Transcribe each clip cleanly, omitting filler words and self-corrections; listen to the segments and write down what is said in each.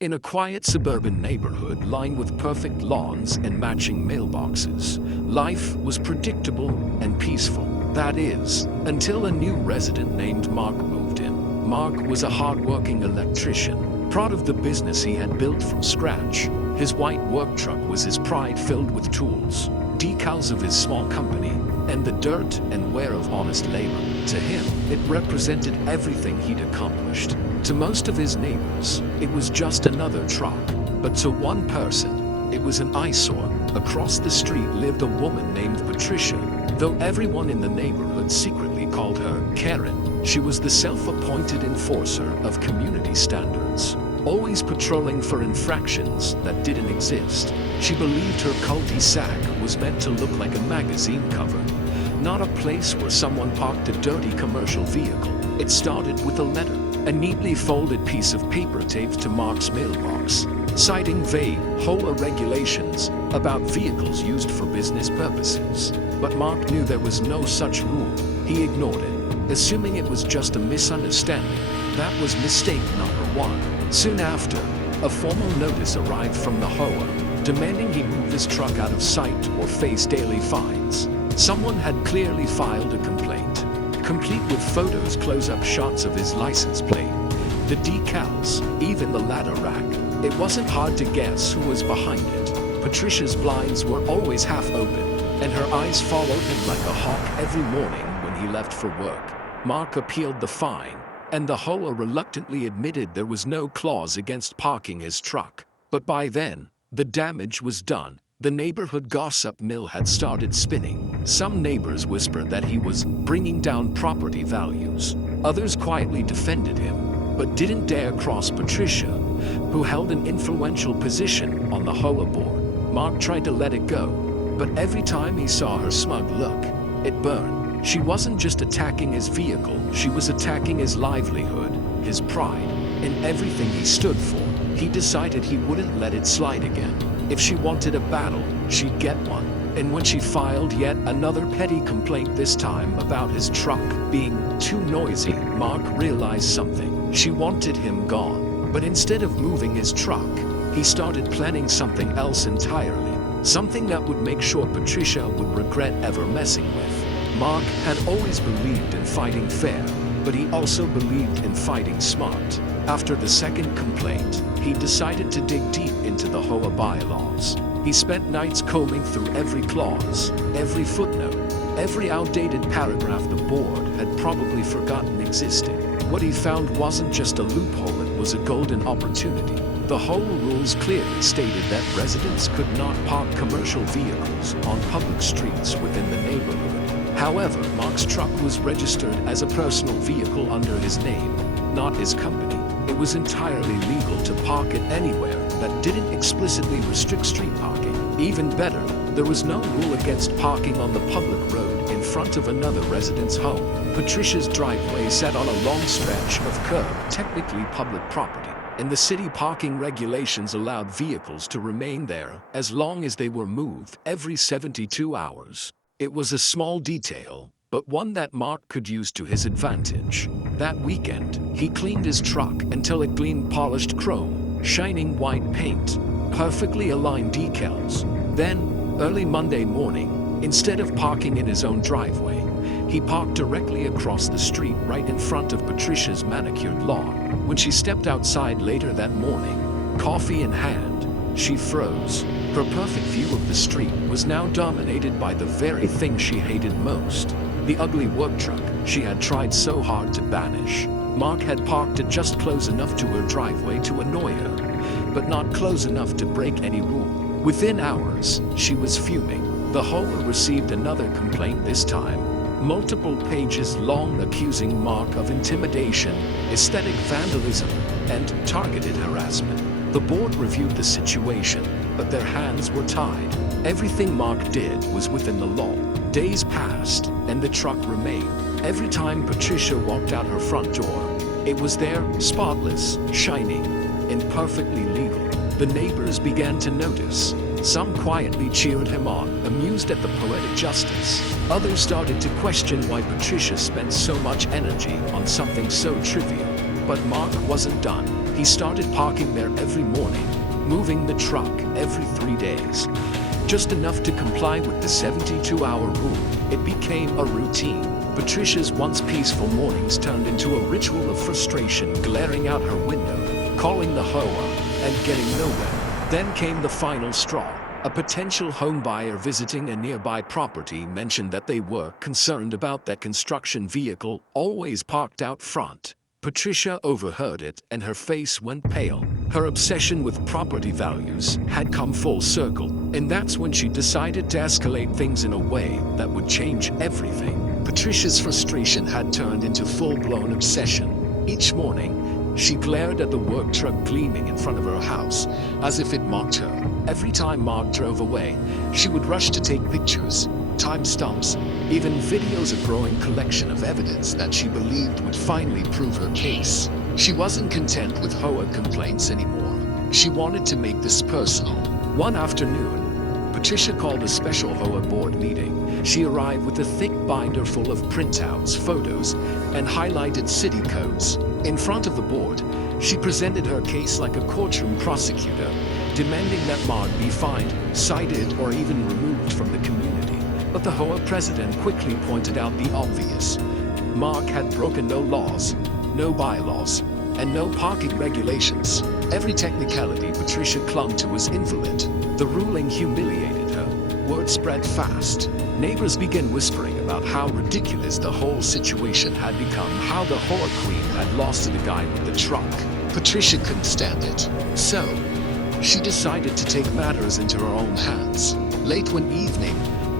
In a quiet suburban neighborhood lined with perfect lawns and matching mailboxes, life was predictable and peaceful. That is, until a new resident named Mark moved in. Mark was a hardworking electrician, proud of the business he had built from scratch. His white work truck was his pride, filled with tools, decals of his small company, and the dirt and wear of honest labor. To him, it represented everything he'd accomplished. To most of his neighbors, it was just another truck. But to one person, it was an eyesore. Across the street lived a woman named Patricia. Though everyone in the neighborhood secretly called her Karen, she was the self-appointed enforcer of community standards, always patrolling for infractions that didn't exist. She believed her cul-de-sac was meant to look like a magazine cover, not a place where someone parked a dirty commercial vehicle. It started with a letter, a neatly folded piece of paper taped to Mark's mailbox, citing vague HOA regulations about vehicles used for business purposes. But Mark knew there was no such rule. He ignored it, assuming it was just a misunderstanding. That was mistake number one. Soon after, a formal notice arrived from the HOA, demanding he move his truck out of sight or face daily fines. Someone had clearly filed a complaint, complete with photos, close-up shots of his license plate, the decals, even the ladder rack. It wasn't hard to guess who was behind it. Patricia's blinds were always half open, and her eyes followed him like a hawk every morning when he left for work. Mark appealed the fine, and the HOA reluctantly admitted there was no clause against parking his truck. But by then, the damage was done. The neighborhood gossip mill had started spinning. Some neighbors whispered that he was bringing down property values. Others quietly defended him, but didn't dare cross Patricia, who held an influential position on the HOA board. Mark tried to let it go, but every time he saw her smug look, it burned. She wasn't just attacking his vehicle, she was attacking his livelihood, his pride, and everything he stood for. He decided he wouldn't let it slide again. If she wanted a battle, she'd get one. And when she filed yet another petty complaint, this time about his truck being too noisy, Mark realized something. She wanted him gone. But instead of moving his truck, he started planning something else entirely. Something that would make sure Patricia would regret ever messing with. Mark had always believed in fighting fair, but he also believed in fighting smart. After the second complaint, he decided to dig deep into the HOA bylaws. He spent nights combing through every clause, every footnote, every outdated paragraph the board had probably forgotten existed. What he found wasn't just a loophole, it was a golden opportunity. The HOA rules clearly stated that residents could not park commercial vehicles on public streets within the neighborhood. However, Mark's truck was registered as a personal vehicle under his name, not his company. It was entirely legal to park it anywhere that didn't explicitly restrict street parking. Even better, there was no rule against parking on the public road in front of another resident's home. Patricia's driveway sat on a long stretch of curb, technically public property, and the city parking regulations allowed vehicles to remain there as long as they were moved every 72 hours. It was a small detail, but one that Mark could use to his advantage. That weekend, he cleaned his truck until it gleamed polished chrome, shining white paint, perfectly aligned decals. Then, early Monday morning, instead of parking in his own driveway, he parked directly across the street right in front of Patricia's manicured lawn. When she stepped outside later that morning, coffee in hand, she froze. Her perfect view of the street was now dominated by the very thing she hated most. The ugly work truck she had tried so hard to banish. Mark had parked it just close enough to her driveway to annoy her, but not close enough to break any rule. Within hours, she was fuming. The HOA received another complaint, this time multiple pages long, accusing Mark of intimidation, aesthetic vandalism, and targeted harassment. The board reviewed the situation, but their hands were tied. Everything Mark did was within the law. Days passed, and the truck remained. Every time Patricia walked out her front door, it was there, spotless, shining, and perfectly legal. The neighbors began to notice. Some quietly cheered him on, amused at the poetic justice. Others started to question why Patricia spent so much energy on something so trivial. But Mark wasn't done. He started parking there every morning, moving the truck every 3 days. Just enough to comply with the 72-hour rule. It became a routine. Patricia's once peaceful mornings turned into a ritual of frustration, glaring out her window, calling the HOA, and getting nowhere. Then came the final straw. A potential home buyer visiting a nearby property mentioned that they were concerned about that construction vehicle always parked out front. Patricia overheard it and her face went pale. Her obsession with property values had come full circle, and that's when she decided to escalate things in a way that would change everything. Patricia's frustration had turned into full-blown obsession. Each morning, she glared at the work truck gleaming in front of her house, as if it mocked her. Every time Mark drove away, she would rush to take pictures, timestamps, even videos, a growing collection of evidence that she believed would finally prove her case. She wasn't content with HOA complaints anymore. She wanted to make this personal. One afternoon, Patricia called a special HOA board meeting. She arrived with a thick binder full of printouts, photos, and highlighted city codes. In front of the board, she presented her case like a courtroom prosecutor, demanding that Mark be fined, cited, or even removed from the community. But the HOA president quickly pointed out the obvious. Mark had broken no laws, no bylaws, and no parking regulations. Every technicality Patricia clung to was invalid. The ruling humiliated her. Word spread fast. Neighbors began whispering about how ridiculous the whole situation had become, how the HOA queen had lost to the guy with the truck. Patricia couldn't stand it. So, she decided to take matters into her own hands. Late one evening,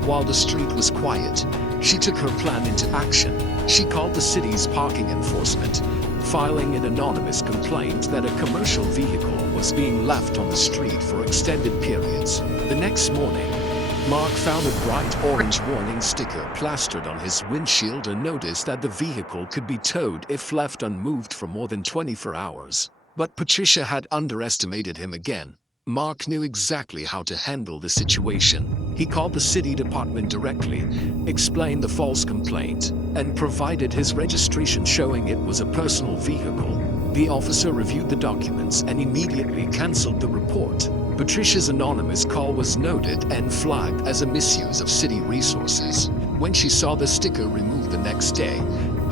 while the street was quiet, she took her plan into action. She called the city's parking enforcement, filing an anonymous complaint that a commercial vehicle was being left on the street for extended periods. The next morning, Mark found a bright orange warning sticker plastered on his windshield and noticed that the vehicle could be towed if left unmoved for more than 24 hours. But Patricia had underestimated him again. Mark knew exactly how to handle the situation. He called the city department directly, explained the false complaint, and provided his registration showing it was a personal vehicle. The officer reviewed the documents and immediately canceled the report. Patricia's anonymous call was noted and flagged as a misuse of city resources. When she saw the sticker removed the next day,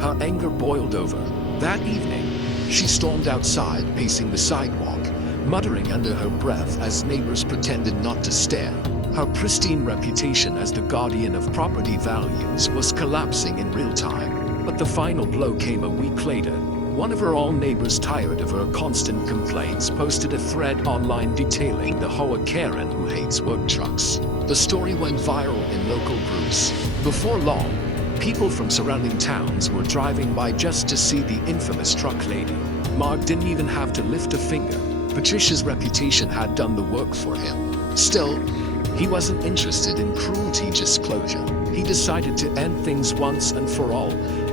her anger boiled over. That evening, she stormed outside, pacing the sidewalk, muttering under her breath as neighbors pretended not to stare. Her pristine reputation as the guardian of property values was collapsing in real time. But the final blow came a week later. One of her own neighbors, tired of her constant complaints, posted a thread online detailing the HOA Karen who hates work trucks. The story went viral in local groups. Before long, people from surrounding towns were driving by just to see the infamous truck lady. Mark didn't even have to lift a finger. Patricia's reputation had done the work for him. Still, he wasn't interested in cruelty disclosure. He decided to end things once and for all,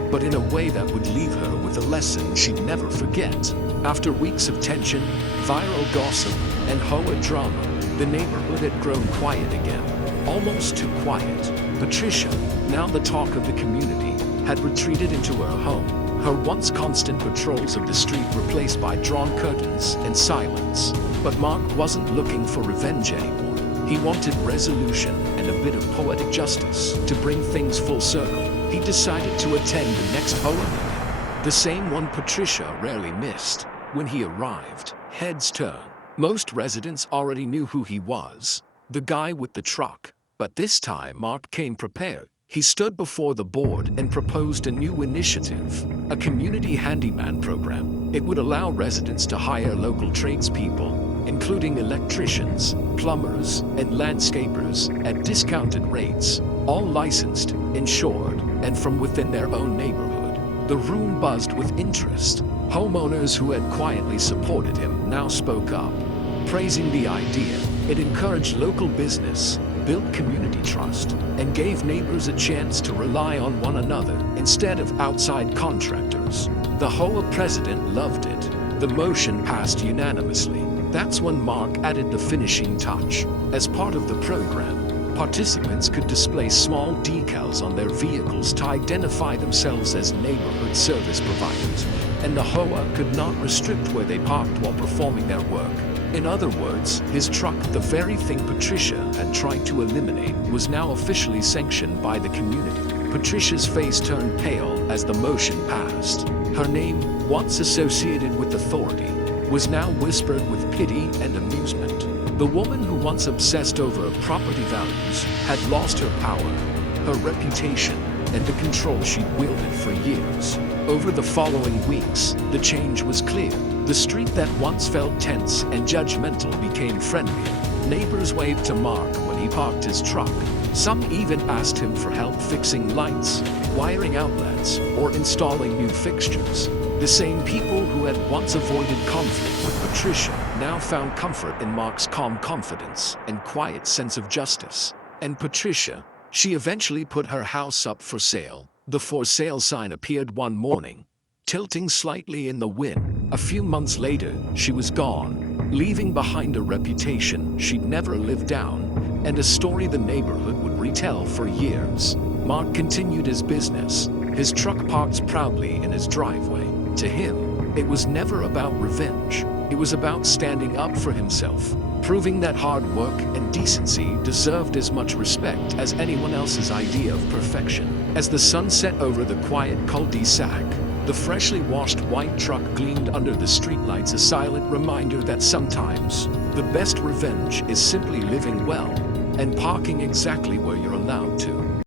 but in a way that would leave her with a lesson she'd never forget. After weeks of tension, viral gossip, and HOA drama, the neighborhood had grown quiet again. Almost too quiet. Patricia, now the talk of the community, had retreated into her home. Her once constant patrols of the street replaced by drawn curtains and silence. But Mark wasn't looking for revenge anymore. He wanted resolution and a bit of poetic justice. To bring things full circle, he decided to attend the next HOA meeting, the same one Patricia rarely missed. When he arrived, heads turned. Most residents already knew who he was, the guy with the truck. But this time Mark came prepared. He stood before the board and proposed a new initiative, a community handyman program. It would allow residents to hire local tradespeople, including electricians, plumbers, and landscapers, at discounted rates, all licensed, insured, and from within their own neighborhood. The room buzzed with interest. Homeowners who had quietly supported him now spoke up, praising the idea. It encouraged local business, built community trust, and gave neighbors a chance to rely on one another instead of outside contractors. The HOA president loved it. The motion passed unanimously. That's when Mark added the finishing touch. As part of the program, participants could display small decals on their vehicles to identify themselves as neighborhood service providers, and the Hoa could not restrict where they parked while performing their work. In other words, his truck, the very thing Patricia had tried to eliminate, was now officially sanctioned by the community. Patricia's face turned pale as the motion passed. Her name, once associated with authority, was now whispered with pity and amusement. The woman who once obsessed over property values had lost her power, her reputation, and the control she'd wielded for years. Over the following weeks, the change was clear. The street that once felt tense and judgmental became friendly. Neighbors waved to Mark when he parked his truck. Some even asked him for help fixing lights, wiring outlets, or installing new fixtures. The same people who had once avoided conflict with Patricia now found comfort in Mark's calm confidence and quiet sense of justice. And Patricia, she eventually put her house up for sale. The for sale sign appeared one morning, tilting slightly in the wind. A few months later, she was gone, leaving behind a reputation she'd never lived down, and a story the neighborhood would retell for years. Mark continued his business, his truck parked proudly in his driveway. To him, it was never about revenge. It was about standing up for himself, proving that hard work and decency deserved as much respect as anyone else's idea of perfection. As the sun set over the quiet cul-de-sac, the freshly washed white truck gleamed under the streetlights, a silent reminder that sometimes the best revenge is simply living well and parking exactly where you're allowed to.